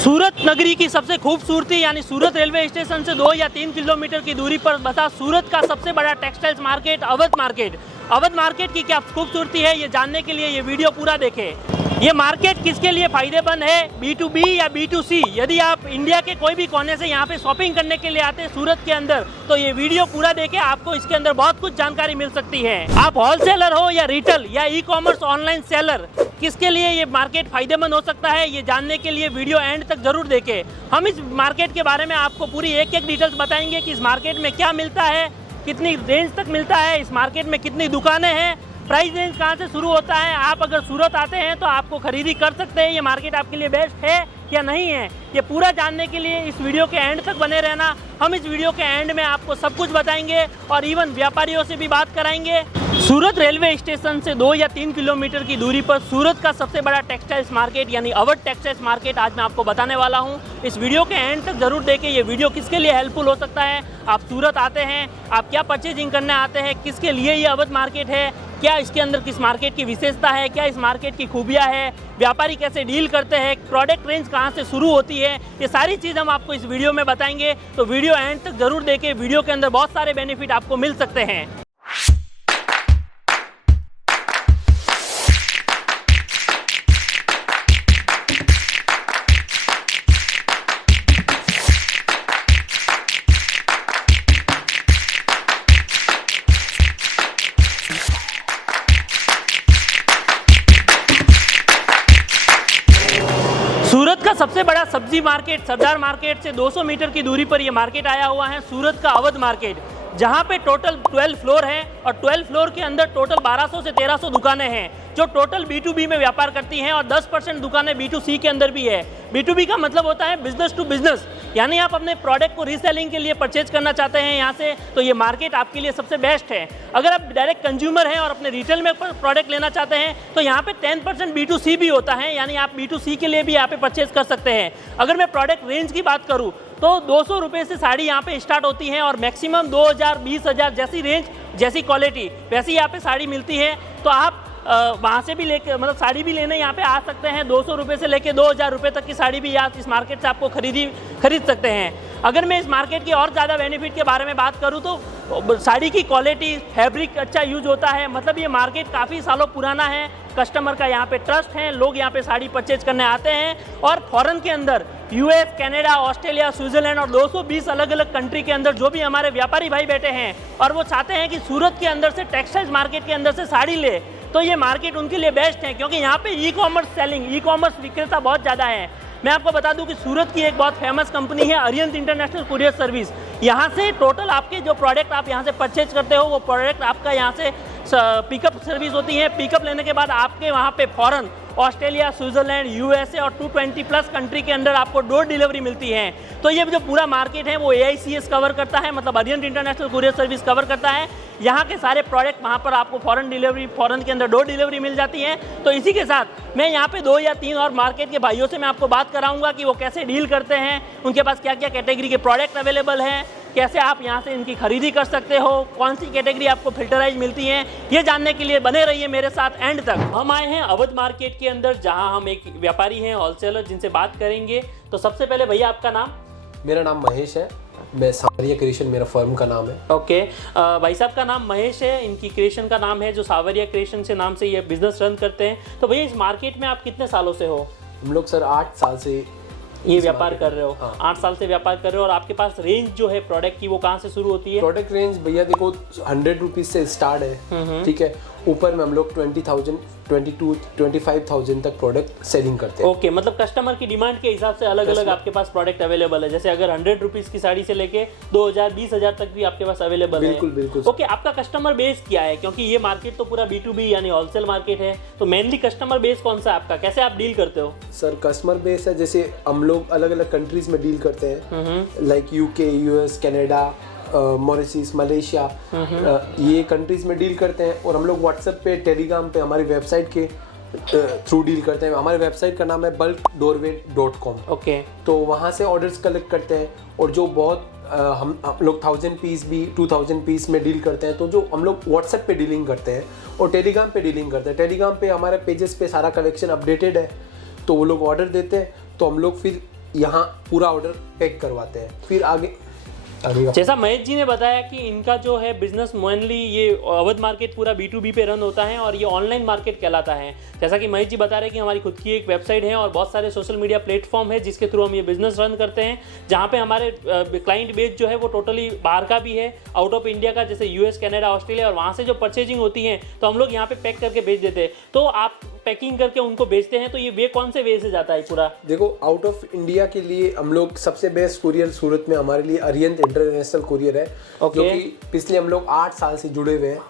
सूरत नगरी की सबसे खूबसूरती यानी सूरत रेलवे स्टेशन से 2 या 3 किलोमीटर की दूरी पर बसा सूरत का सबसे बड़ा textiles market Awadh market. Awadh market की क्या खूबसूरती है ये जानने के लिए ये वीडियो पूरा देखें। ये मार्केट किसके लिए फ़ायदेमंद है, B2B या B2C। यदि आप इंडिया के कोई भी कोने से यहाँ पे शॉपिंग करने के लिए आते हैं सूरत के अंदर, तो ये वीडियो पूरा देखें, आपको इसके अंदर बहुत कुछ जानकारी मिल सकती है। आप होलसेलर हो या रिटेल या ई-कॉमर्स ऑनलाइन सेलर, किसके लिए ये मार्केट फायदेमंद हो सकता है ये जानने के लिए वीडियो एंड तक जरूर देखें। हम इस मार्केट के बारे में आपको पूरी एक एक डिटेल्स बताएंगे कि इस मार्केट में क्या मिलता है, कितनी रेंज तक मिलता है, इस मार्केट में कितनी दुकानें हैं, प्राइस रेंज कहाँ से शुरू होता है। आप अगर सूरत आते हैं तो आपको खरीदी कर सकते हैं, ये मार्केट आपके लिए बेस्ट है या नहीं है, ये पूरा जानने के लिए इस वीडियो के एंड तक बने रहना। हम इस वीडियो के एंड में आपको सब कुछ बताएंगे और इवन व्यापारियों से भी बात कराएंगे। सूरत रेलवे स्टेशन से 2 या 3 किलोमीटर की दूरी पर सूरत का सबसे बड़ा टेक्सटाइल्स मार्केट यानी अवध टेक्सटाइल्स मार्केट आज मैं आपको बताने वाला हूं। इस वीडियो के एंड तक जरूर देखें, ये वीडियो किसके लिए हेल्पफुल हो सकता है। आप सूरत आते हैं, आप क्या परचेजिंग करने आते हैं, किसके लिए ये अवध मार्केट है, क्या इसके अंदर किस मार्केट की विशेषता है, क्या इस मार्केट की खूबियाँ है, व्यापारी कैसे डील करते हैं, प्रोडक्ट रेंज कहाँ से शुरू होती है, ये सारी चीज़ हम आपको इस वीडियो में बताएंगे। तो वीडियो एंड तक जरूर देखें, वीडियो के अंदर बहुत सारे बेनिफिट आपको मिल सकते हैं। सूरत का सबसे बड़ा सब्जी मार्केट सरदार मार्केट से 200 मीटर की दूरी पर यह मार्केट आया हुआ है, सूरत का अवध मार्केट, जहां पे टोटल 12 फ्लोर हैं और 12 फ्लोर के अंदर टोटल 1200 से 1300 दुकानें हैं जो टोटल B2B में व्यापार करती हैं और 10% दुकानें B2C के अंदर भी है। B2B का मतलब होता है बिजनेस टू बिजनेस, यानी आप अपने प्रोडक्ट को रीसेलिंग के लिए परचेज करना चाहते हैं यहाँ से, तो ये मार्केट आपके लिए सबसे बेस्ट है। अगर आप डायरेक्ट कंज्यूमर हैं और अपने रिटेल में प्रोडक्ट लेना चाहते हैं तो यहाँ पे 10% B2C भी होता है, यानी आप B2C के लिए भी यहाँ पे परचेज कर सकते हैं। अगर मैं प्रोडक्ट रेंज की बात करूँ तो 200 रुपये से साड़ी यहाँ पे स्टार्ट होती है और मैक्सिमम 2000 20,000 जैसी रेंज जैसी क्वालिटी वैसी यहाँ पे साड़ी मिलती है। तो आप वहाँ से भी लेकर मतलब साड़ी भी लेने यहाँ पे आ सकते हैं। 200 रुपये से लेकर 2000 रुपये तक की साड़ी भी आप इस मार्केट से आपको खरीद सकते हैं। अगर मैं इस मार्केट की और ज़्यादा बेनिफिट के बारे में बात करूँ तो साड़ी की क्वालिटी, फैब्रिक अच्छा यूज होता है, मतलब ये मार्केट काफ़ी सालों पुराना है, कस्टमर का यहाँ पे ट्रस्ट है, लोग यहाँ पे साड़ी परचेज करने आते हैं। और फॉरेन के अंदर US, कनाडा, ऑस्ट्रेलिया, स्विट्जरलैंड और 220 अलग अलग कंट्री के अंदर जो भी हमारे व्यापारी भाई बैठे हैं और वो चाहते हैं कि सूरत के अंदर से टेक्सटाइल्स मार्केट के अंदर से साड़ी ले, तो ये मार्केट उनके लिए बेस्ट है, क्योंकि यहाँ पे ई-कॉमर्स सेलिंग, ई-कॉमर्स विक्रेता बहुत ज़्यादा है। मैं आपको बता दूं कि सूरत की एक बहुत फेमस कंपनी है अरिहंत इंटरनेशनल कुरियर सर्विस। यहाँ से टोटल आपके जो प्रोडक्ट आप यहाँ से परचेज करते हो वो प्रोडक्ट आपका यहाँ से पिकअप सर्विस होती है। पिकअप लेने के बाद आपके वहाँ पे फॉरेन, ऑस्ट्रेलिया, स्विट्जरलैंड, USA और 220 प्लस कंट्री के अंदर आपको डोर डिलीवरी मिलती है। तो ये जो पूरा मार्केट है वो AICS कवर करता है, मतलब Arihant international courier service cover करता है। यहाँ के सारे प्रोडक्ट वहाँ पर आपको फॉरेन के अंदर डोर डिलीवरी मिल जाती है। तो इसी के साथ मैं यहाँ पे 2 या 3 और मार्केट के भाइयों से मैं आपको बात कराऊंगा कि वो कैसे डील करते हैं, उनके पास क्या क्या कैटेगरी के प्रोडक्ट अवेलेबल हैं, कैसे आप यहाँ से इनकी खरीदी कर सकते हो, कौन सी कैटेगरी आपको फिल्टराइज मिलती है, ये जानने के लिए बने रहिए मेरे साथ एंड तक। हम आए हैं अवध मार्केट के अंदर, जहाँ हम एक व्यापारी हैं, होलसेलर, जिनसे बात करेंगे। तो सबसे पहले भैया आपका नाम? मेरा नाम महेश है, मैं सावरिया क्रिएशन मेरा फर्म का नाम है। ओके, भाई साहब का नाम महेश है, इनकी क्रिएशन का नाम है जो सावरिया क्रिएशन से नाम से ये बिजनेस रन करते हैं। तो भैया इस मार्केट में आप कितने सालों से हो? हम लोग सर 8 साल से ये व्यापार कर रहे हो। हाँ। 8 साल से व्यापार कर रहे हो। और आपके पास रेंज जो है प्रोडक्ट की वो कहाँ से शुरू होती है? प्रोडक्ट रेंज भैया देखो 100 रुपीज से स्टार्ट है, ठीक है। ऊपर में हम लोग 20,000, 22, 25,000 तक प्रोडक्ट सेलिंग करते हैं। ओके, मतलब कस्टमर की डिमांड के हिसाब से अलग अलग आपके पास प्रोडक्ट अवेलेबल है। जैसे अगर 100 रुपीज की साड़ी से लेके 2000 20,000 तक भी आपके पास अवेलेबल है। बिल्कुल बिल्कुल। ओके, आपका कस्टमर बेस क्या है? क्योंकि ये मार्केट तो पूरा B2B यानी होलसेल मार्केट है, तो मेनली कस्टमर बेस कौन सा है आपका? कैसे आप डील करते हो? सर कस्टमर बेस है, जैसे हम लोग अलग अलग कंट्रीज में डील करते हैं, like UK, US, Canada, Mauritius, Malaysia, ये कंट्रीज में डील करते हैं। और हम लोग व्हाट्सएप पे, टेलीग्राम पे, हमारी वेबसाइट के थ्रू डील करते हैं। हमारी वेबसाइट का नाम है bulkdoorway.com। ओके, तो वहाँ से ऑर्डर्स कलेक्ट करते हैं और जो बहुत हम लोग 1000 पीस भी 2000 पीस में डील करते हैं। तो जो हम लोग व्हाट्सएप पे डीलिंग करते हैं और टेलीग्राम पे डीलिंग करते हैं। टेलीग्राम पे हमारे पेजेस पे सारा कलेक्शन अपडेटेड है, तो वो लोग ऑर्डर देते हैं, तो हम लोग फिर यहाँ पूरा ऑर्डर पैक करवाते हैं, फिर आगे का। जैसा महेश जी ने बताया कि इनका जो है बिजनेस मेनली ये अवध मार्केट पूरा B2B पे रन होता है और ये ऑनलाइन मार्केट कहलाता है। जैसा कि महेश जी बता रहे हैं कि हमारी खुद की एक वेबसाइट है और बहुत सारे सोशल मीडिया प्लेटफॉर्म है जिसके थ्रू हम ये बिजनेस रन करते हैं, जहाँ पे हमारे क्लाइंट बेस जो है वो टोटली बाहर का भी है, आउट ऑफ इंडिया का, जैसे US, कनाडा, ऑस्ट्रेलिया, और वहाँ से जो परचेजिंग होती है तो हम लोग यहाँ पे पैक करके भेज देते हैं। तो आप पैकिंग करके उनको बेचते हैं, तो ये वे कौन से वे से जाता है पूरा? देखो, आउट ऑफ इंडिया के लिए हम लोग सबसे बेस्ट कुरियर सूरत में हमारे लिए अरियंत इंटरनेशनल कुरियर है, जो कि पिछले हम लोग 8 साल से जुड़े हुए हैं।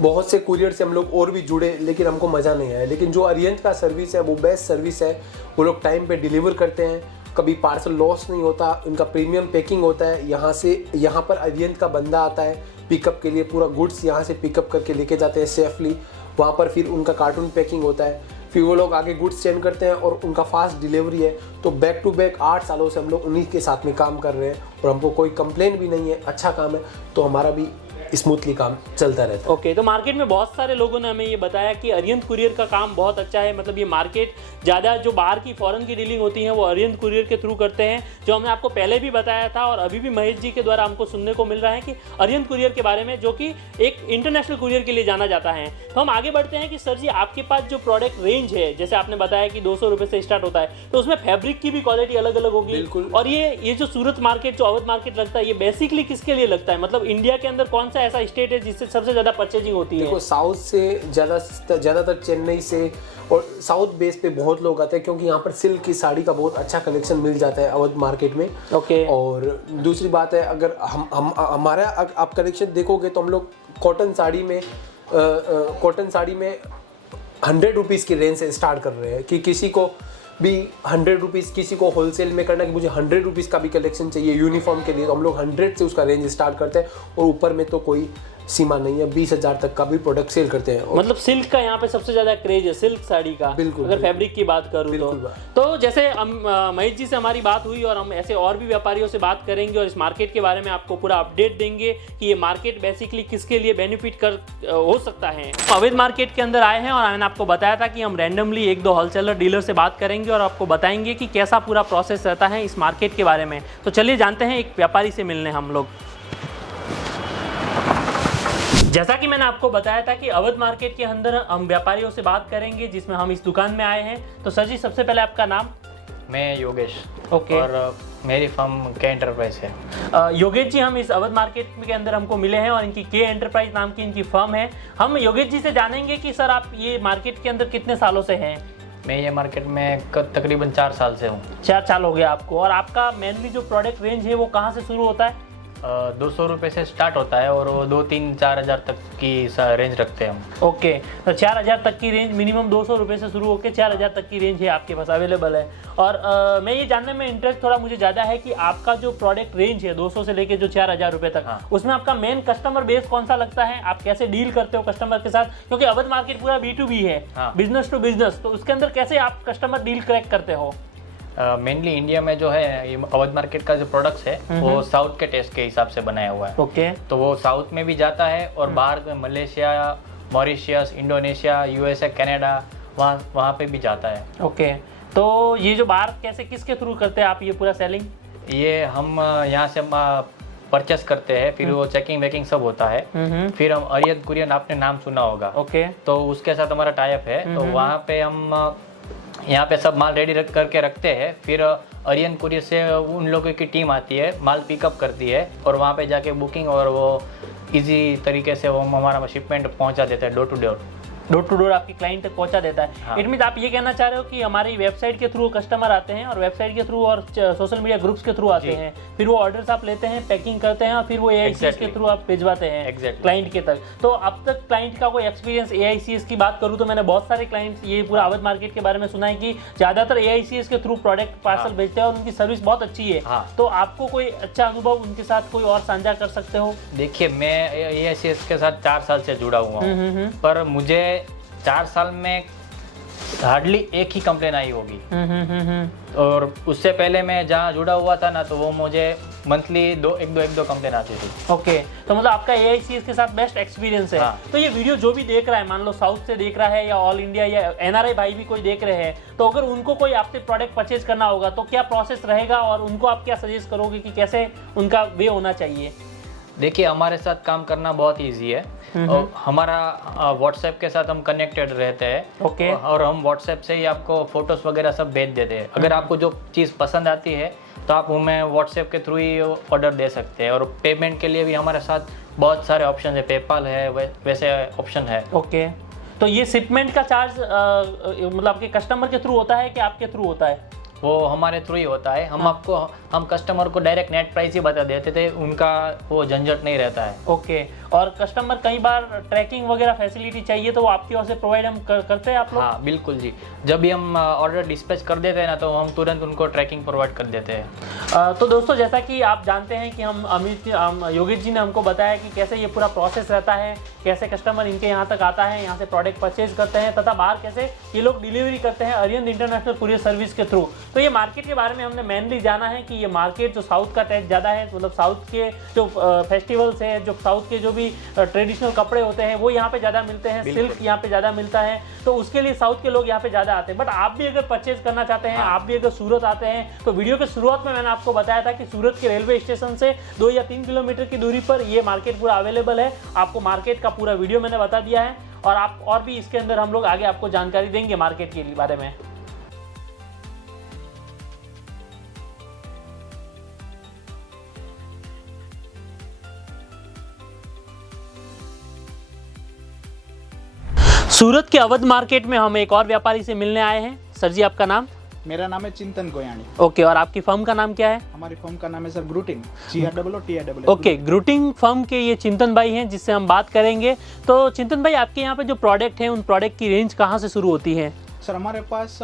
बहुत से कुरियर से हम लोग और भी जुड़े, लेकिन हमको मज़ा नहीं आया। लेकिन जो अरियंत का सर्विस है वो बेस्ट सर्विस है। वो लोग टाइम पे डिलीवर करते हैं, कभी पार्सल लॉस नहीं होता, इनका प्रीमियम पैकिंग होता है। यहाँ पर अरियंत का बंदा आता है पिकअप के लिए, पूरा गुड्स यहाँ से पिकअप करके लेके जाते हैं सेफली। वहाँ पर फिर उनका कार्टून पैकिंग होता है, फिर वो लोग आगे गुड्स सेंड करते हैं और उनका फास्ट डिलीवरी है। तो बैक टू बैक 8 सालों से हम लोग उन्हीं के साथ में काम कर रहे हैं और हमको कोई कंप्लेंट भी नहीं है, अच्छा काम है, तो हमारा भी स्मूथली काम चलता रहता है। ओके, तो मार्केट में बहुत सारे लोगों ने हमें ये बताया कि अरियंत कुरियर का काम बहुत अच्छा है। मतलब ये मार्केट ज़्यादा जो बाहर की फॉरेन की डीलिंग होती है वो अरियंत कुरियर के थ्रू करते हैं, जो हमने आपको पहले भी बताया था और अभी भी महेश जी के द्वारा हमको सुनने को मिल रहा है कि अरियंत कुरियर के बारे में, जो कि एक इंटरनेशनल कुरियर के लिए जाना जाता है। तो हम आगे बढ़ते हैं कि सर जी, आपके पास जो प्रोडक्ट रेंज है, जैसे आपने बताया कि 200 रुपये से स्टार्ट होता है, तो उसमें फैब्रिक की भी क्वालिटी अलग अलग होगी। बिल्कुल। और ये जो सूरत मार्केट, जो अवध मार्केट लगता है, ये बेसिकली किसके लिए लगता है? मतलब इंडिया के अंदर कौन सा ऐसा स्टेट है जिससे सबसे ज़्यादा परचेजिंग होती है? देखो, साउथ से ज़्यादातर चेन्नई से और साउथ बेस पे बहुत लोग आते हैं, क्योंकि यहाँ पर सिल्क की साड़ी का बहुत अच्छा कलेक्शन मिल जाता है अवध मार्केट में। ओके। और दूसरी बात है, अगर हमारा आप कलेक्शन देखोगे तो हम लोग कॉटन साड़ी में 100 रुपीज़ की रेंज से स्टार्ट कर रहे हैं कि किसी को भी 100 रुपीज़, किसी को होलसेल में करना कि मुझे 100 रुपीज़ का भी कलेक्शन चाहिए यूनिफॉर्म के लिए, तो हम लोग 100 से उसका रेंज स्टार्ट करते हैं और ऊपर में तो कोई सीमा नहीं है, 20,000 तक का भी प्रोडक्ट सेल करते हैं। मतलब सिल्क का यहाँ पे सबसे ज्यादा क्रेज है, सिल्क साड़ी का। बिल्कुल। अगर फैब्रिक की बात करूँ तो जैसे हम महेश जी से हमारी बात हुई और हम ऐसे और भी व्यापारियों से बात करेंगे और इस मार्केट के बारे में आपको पूरा अपडेट देंगे कि ये मार्केट बेसिकली किसके लिए बेनिफिट कर हो सकता है। अवध मार्केट के अंदर आए हैं और मैंने आपको बताया था कि हम रैंडमली 1-2 होलसेलर डीलर से बात करेंगे और आपको बताएंगे कि कैसा पूरा प्रोसेस रहता है इस मार्केट के बारे में। तो चलिए जानते हैं एक व्यापारी से मिलने हम लोग। जैसा कि मैंने आपको बताया था कि अवध मार्केट के अंदर हम व्यापारियों से बात करेंगे, जिसमें हम इस दुकान में आए हैं। तो सर जी, सबसे पहले आपका नाम? मैं योगेश। ओके। और मेरी फर्म के एंटरप्राइज है। योगेश जी, हम इस अवध मार्केट के अंदर हमको मिले हैं और इनकी के एंटरप्राइज नाम की इनकी फर्म है। हम योगेश जी से जानेंगे कि सर, आप ये मार्केट के अंदर कितने सालों से हैं? मैं ये मार्केट में तकरीबन 4 साल से हूँ। 4 साल हो गया आपको। और आपका मेनली जो प्रोडक्ट रेंज है वो कहाँ से शुरू होता है? 200 रुपये से स्टार्ट होता है और वो 2-3-4 हज़ार तक की रेंज रखते हैं हम। ओके, तो 4,000 तक की रेंज, मिनिमम 200 रुपये से शुरू होकर 4,000 तक की रेंज है आपके पास अवेलेबल है। और मैं ये जानने में इंटरेस्ट थोड़ा मुझे ज़्यादा है कि आपका जो प्रोडक्ट रेंज है 200 से लेके जो 4,000 रुपये तक, हाँ। उसमें आपका मेन कस्टमर बेस कौन सा लगता है? आप कैसे डील करते हो कस्टमर के साथ? क्योंकि अवध मार्केट पूरा B2B है, हाँ। बिजनेस टू बिजनेस, तो उसके अंदर कैसे आप कस्टमर डील क्रैक करते हो? मेनली इंडिया में जो है ये अवध मार्केट का जो प्रोडक्ट्स है वो साउथ के टेस्ट के हिसाब से बनाया हुआ है। ओके। तो वो साउथ में भी जाता है और बाहर में Malaysia, Mauritius, Indonesia, USA, Canada, वहाँ पे भी जाता है। ओके, तो ये जो बाहर कैसे, किसके थ्रू करते हैं आप ये पूरा सेलिंग? ये हम यहाँ से परचेस करते हैं, फिर वो चेकिंग वेकिंग सब होता है। फिर हम अरियंत कुरियर, आपने नाम सुना होगा। ओके। तो उसके साथ हमारा टाई अप है, तो वहाँ पे हम यहाँ पे सब माल रेडी करके रखते हैं। फिर अरियंत कुरियर से उन लोगों की टीम आती है, माल पिकअप करती है और वहाँ पे जाके बुकिंग और वो इजी तरीके से वो हमारा शिपमेंट पहुँचा देता है, डोर टू डोर आपके क्लाइंट तक पहुंचा देता है। हाँ। इट मीन्स आप ये कहना चाह रहे हो कि हमारी वेबसाइट के थ्रू कस्टमर आते हैं और वेबसाइट के थ्रू और सोशल मीडिया ग्रुप्स के थ्रू आते हैं, फिर वो ऑर्डर्स आप लेते हैं, पैकिंग करते हैं और फिर वो AICS के थ्रू आप भिजवाते हैं क्लाइंट के तक। तो अब तक क्लाइंट का कोई एक्सपीरियंस, AICS की बात करूँ तो मैंने बहुत सारे क्लाइंट्स ये पूरा अवध मार्केट के बारे में सुना है कि ज़्यादातर AICS के थ्रू प्रोडक्ट पार्सल भेजते हैं और उनकी सर्विस बहुत अच्छी है। तो आपको कोई अच्छा अनुभव उनके साथ कोई और साझा कर सकते हो? देखिए, मैं AICS के साथ 4 साल से जुड़ा हुआ हूँ, पर मुझे 4 साल में हार्डली एक ही कंप्लेन आई होगी। और उससे पहले मैं जहाँ जुड़ा हुआ था ना, तो वो मुझे मंथली एक दो कंप्लेन आती थी। ओके, तो मतलब आपका AICS के साथ बेस्ट एक्सपीरियंस है। हाँ। तो ये वीडियो जो भी देख रहा है, मान लो साउथ से देख रहा है या ऑल इंडिया या NRI भाई भी कोई देख रहे हैं, तो अगर उनको कोई आपसे प्रोडक्ट परचेज करना होगा तो क्या प्रोसेस रहेगा और उनको आप क्या सजेस्ट करोगे कि कैसे उनका वे होना चाहिए? देखिए, हमारे साथ काम करना बहुत इजी है। और हमारा व्हाट्सएप के साथ हम कनेक्टेड रहते हैं। ओके। और हम व्हाट्सएप से ही आपको फोटोज वगैरह सब भेज देते हैं। अगर आपको जो चीज़ पसंद आती है तो आप हमें व्हाट्सएप के थ्रू ही ऑर्डर दे सकते हैं। और पेमेंट के लिए भी हमारे साथ बहुत सारे ऑप्शन है, पेपाल है, वैसे ऑप्शन है। ओके, तो ये शिपमेंट का चार्ज मतलब आपके कस्टमर के थ्रू होता है कि आपके थ्रू होता है? वो हमारे थ्रू ही होता है। हम कस्टमर को डायरेक्ट नेट प्राइस ही बता देते थे, उनका वो झंझट नहीं रहता है। ओके, और कस्टमर कई बार ट्रैकिंग वगैरह फैसिलिटी चाहिए तो वो आपकी ओर से प्रोवाइड हम करते हैं आप लोग? हाँ बिल्कुल जी, जब भी हम ऑर्डर डिस्पैच कर देते हैं ना, तो हम तुरंत उनको ट्रैकिंग प्रोवाइड कर देते हैं। तो दोस्तों, जैसा कि आप जानते हैं कि हम योगेश जी ने हमको बताया कि कैसे ये पूरा प्रोसेस रहता है, कैसे कस्टमर इनके यहाँ तक आता है, यहाँ से प्रोडक्ट परचेज करते हैं, तथा बाहर कैसे ये लोग डिलीवरी करते हैं अरिहंत इंटरनेशनल कुरियर सर्विस के थ्रू। तो ये मार्केट के बारे में हमने मेनली जाना है कि ये मार्केट जो साउथ का टच ज़्यादा है, मतलब साउथ के जो फेस्टिवल्स है, जो साउथ के जो भी ट्रेडिशनल कपड़े होते हैं वो यहाँ पे ज़्यादा मिलते हैं, सिल्क यहाँ पे ज़्यादा मिलता है, तो उसके लिए साउथ के लोग यहाँ पे ज़्यादा आते हैं। बट आप भी अगर परचेज करना चाहते हैं, आप भी अगर सूरत आते हैं, तो वीडियो के शुरुआत में मैंने आपको बताया था कि सूरत के रेलवे स्टेशन से 2 या 3 किलोमीटर की दूरी पर ये मार्केट पूरा अवेलेबल है। आपको मार्केट का पूरा वीडियो मैंने बता दिया है और आप और भी इसके अंदर हम लोग आगे आपको जानकारी देंगे मार्केट के बारे में। सूरत के अवध मार्केट में हम एक और व्यापारी से मिलने आए हैं। सर जी, आपका नाम? मेरा नाम है चिंतन गोयानी। ओके, और आपकी फर्म का नाम क्या है? हमारी फर्म का नाम है सर ग्रूटिंग, GROOTING। ओके, ग्रूटिंग फर्म के ये चिंतन भाई हैं जिससे हम बात करेंगे। तो चिंतन भाई, आपके यहाँ पे जो प्रोडक्ट हैं उन प्रोडक्ट की रेंज कहाँ से शुरू होती है? सर हमारे पास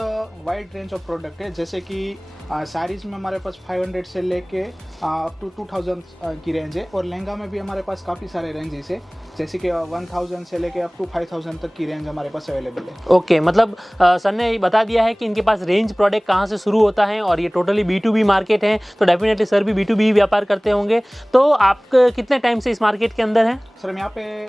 वाइड रेंज ऑफ प्रोडक्ट है, जैसे कि साड़ीज़ में हमारे पास 500 से लेके अप टू 2000 की रेंज है। और लहंगा में भी हमारे पास काफ़ी सारे रेंजेस है, जैसे कि 1000 से लेके अप टू 5000 तक की रेंज हमारे पास अवेलेबल है। ओके, मतलब सर ने बता दिया है कि इनके पास रेंज प्रोडक्ट कहाँ से शुरू होता है और ये टोटली B2B मार्केट है, तो डेफिनेटली सर भी B2B व्यापार करते होंगे। तो आप कितने टाइम से इस मार्केट के अंदर हैं? सर हम यहाँ पे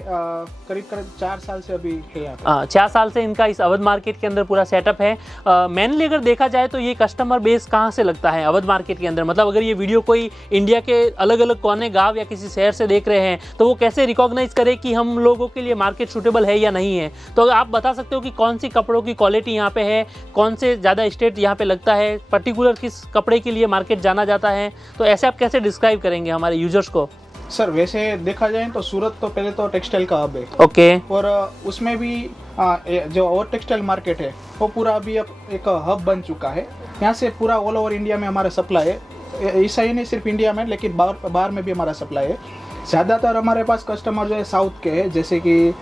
करीब 4 साल से अभी है यहाँ पे। 4 साल से इनका इस अवध मार्केट के अंदर पूरा सेटअप है। मेनली अगर देखा जाए तो ये कस्टमर बेस कहाँ से लगता है अवध मार्केट के अंदर? मतलब अगर ये वीडियो कोई इंडिया के अलग अलग कोने, गांव या किसी शहर से देख रहे हैं, तो वो कैसे रिकॉग्नाइज करे कि हम लोगों के लिए मार्केट सूटेबल है या नहीं है? तो आप बता सकते हो कि कौन सी कपड़ों की क्वालिटी यहाँ पे है, कौन से ज़्यादा स्टेट यहाँ पे लगता है, पर्टिकुलर किस कपड़े के लिए मार्केट जाना जाता है? तो ऐसे आप कैसे डिस्क्राइब करेंगे हमारे यूजर्स को? सर वैसे देखा जाए तो सूरत तो पहले तो टेक्सटाइल का हब है। ओके। और उसमें भी जो और टेक्सटाइल मार्केट है वो पूरा अभी अब एक हब बन चुका है। यहाँ से पूरा ऑल ओवर इंडिया में हमारा सप्लाई है, ऐसा ही नहीं सिर्फ इंडिया में, लेकिन बाहर में भी हमारा सप्लाई है। ज़्यादातर हमारे पास कस्टमर जो है साउथ के हैं, जैसे कि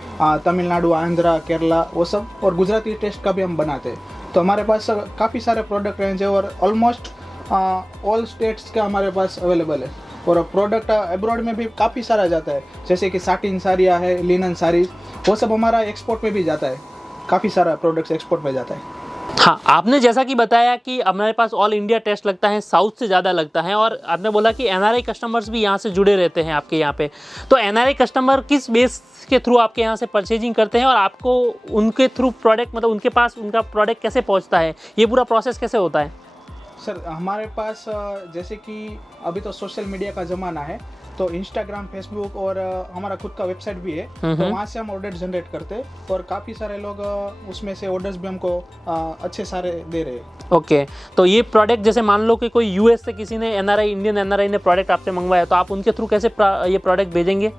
तमिलनाडु, आंध्रा, केरला वो सब, और गुजराती टेस्ट का भी हम बनाते हैं। तो हमारे पास काफ़ी सारे प्रोडक्ट रेंज है और ऑलमोस्ट ऑल स्टेट्स का हमारे पास अवेलेबल है। और प्रोडक्ट अब्रॉड में भी काफ़ी सारा जाता है, जैसे कि साटिन साड़ियाँ है, लिनन साड़ी, वो सब हमारा एक्सपोर्ट में भी जाता है। काफ़ी सारा प्रोडक्ट्स एक्सपोर्ट में जाता है। हाँ, आपने जैसा कि बताया कि हमारे पास ऑल इंडिया टेस्ट लगता है, साउथ से ज़्यादा लगता है, और आपने बोला कि NRI कस्टमर्स भी यहाँ से जुड़े रहते हैं आपके यहाँ पे। तो NRI कस्टमर किस बेस के थ्रू आपके यहाँ से परचेजिंग करते हैं और आपको उनके थ्रू प्रोडक्ट, मतलब उनके पास उनका प्रोडक्ट कैसे पहुँचता है? ये पूरा प्रोसेस कैसे होता है? सर हमारे पास जैसे कि अभी तो सोशल मीडिया का ज़माना है, तो इंस्टाग्राम, फेसबुक और हमारा खुद का वेबसाइट भी है, तो वहाँ से हम ऑर्डर जनरेट करते हैं और काफ़ी सारे लोग उसमें से ऑर्डर्स भी हमको अच्छे सारे दे रहे हैं। ओके, तो ये प्रोडक्ट जैसे मान लो कि कोई US से किसी ने इंडियन NRI ने प्रोडक्ट आपसे मंगवाया, तो आप उनके थ्रू कैसे ये प्रोडक्ट भेजेंगे?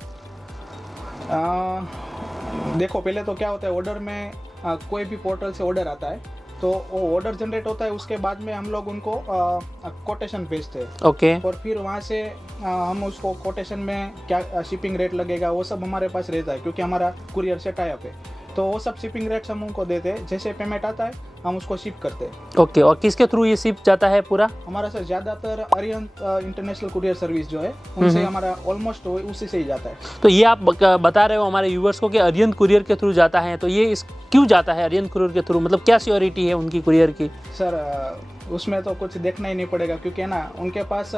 देखो, पहले तो क्या होता है, ऑर्डर में कोई भी पोर्टल से ऑर्डर आता है तो वो ऑर्डर जनरेट होता है, उसके बाद में हम लोग उनको कोटेशन भेजते हैं। ओके। और फिर वहाँ से हम उसको कोटेशन में क्या शिपिंग रेट लगेगा वो सब हमारे पास रहता है, क्योंकि हमारा कुरियर से टाई अप है। तो वो सब शिपिंग रेट्स हम उनको देते हैं, जैसे पेमेंट आता है हम उसको शिप करते हैं। ओके, और किसके थ्रू ये शिप जाता है पूरा? हमारा सर ज़्यादातर अरिहंत इंटरनेशनल कुरियर सर्विस जो है उनसे हमारा ऑलमोस्ट उसी से ही जाता है। तो ये आप बता रहे हो हमारे व्यूवर्स को कि अरिहंत कुरियर के थ्रू जाता है, तो ये क्यों जाता है अरिहंत कुरियर के थ्रू, मतलब क्या सियोरिटी है उनकी कुरियर की? सर उसमें तो कुछ देखना ही नहीं पड़ेगा, क्योंकि है ना उनके पास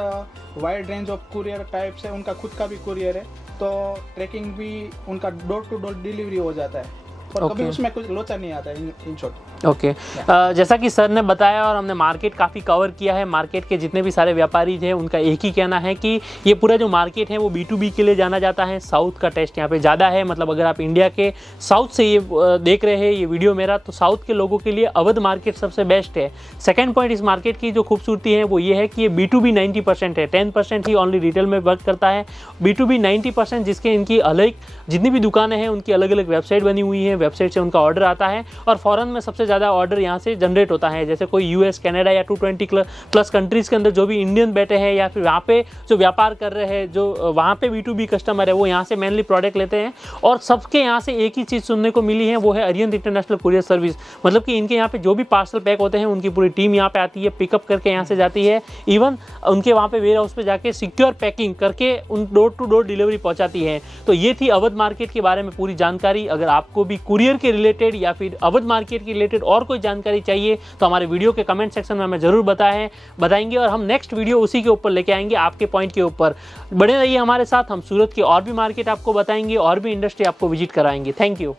wide range of courier types है, उनका खुद का भी कुरियर है, तो ट्रैकिंग भी उनका डोर टू डोर डिलीवरी हो जाता है और कभी उसमें कुछ लोचा नहीं आता है इन शॉर्ट। ओके, जैसा कि सर ने बताया और हमने मार्केट काफ़ी कवर किया है, मार्केट के जितने भी सारे व्यापारी हैं उनका एक ही कहना है कि ये पूरा जो मार्केट है वो B2B के लिए जाना जाता है। साउथ का टेस्ट यहाँ पे ज़्यादा है, मतलब अगर आप इंडिया के साउथ से ये देख रहे हैं ये वीडियो मेरा, तो साउथ के लोगों के लिए अवध मार्केट सबसे बेस्ट है। सेकेंड पॉइंट, इस मार्केट की जो खूबसूरती है वो ये है कि ये B2B 90% है, 10% ही ओनली रिटेल में वर्क करता है। B2B 90% जिसके इनकी अलग जितनी भी दुकानें हैं उनकी अलग अलग वेबसाइट बनी हुई है, वेबसाइट से उनका ऑर्डर आता है और फॉरेन में सबसे ज़्यादा ऑर्डर यहाँ से जनरेट होता है। जैसे कोई US, कनाडा या 220 प्लस कंट्रीज़ के अंदर जो भी इंडियन बैठे हैं या फिर वहाँ पे जो व्यापार कर रहे हैं, जो वहाँ पे B2B कस्टमर है वो यहाँ से मेनली प्रोडक्ट लेते हैं और सबके यहाँ से एक ही चीज़ सुनने को मिली है, वो है अरिहंत इंटरनेशनल कुरियर सर्विस। मतलब कि इनके यहाँ पे जो भी पार्सल पैक होते हैं उनकी पूरी टीम यहाँ पे आती है, पिकअप करके यहाँ से जाती है, इवन उनके वहाँ पे वेयर हाउस पे जाके सिक्योर पैकिंग करके उन डोर टू डोर डिलीवरी पहुँचाती है। तो ये थी अवध मार्केट के बारे में पूरी जानकारी। अगर आपको भी कुरियर के रिलेटेड या फिर अवध मार्केट के रिलेटेड और कोई जानकारी चाहिए तो हमारे वीडियो के कमेंट सेक्शन में हमें ज़रूर बताएंगे और हम नेक्स्ट वीडियो उसी के ऊपर लेके आएंगे, आपके पॉइंट के ऊपर। बने रहिए हमारे साथ, हम सूरत की और भी मार्केट आपको बताएंगे और भी इंडस्ट्री आपको विजिट कराएंगे। Thank you.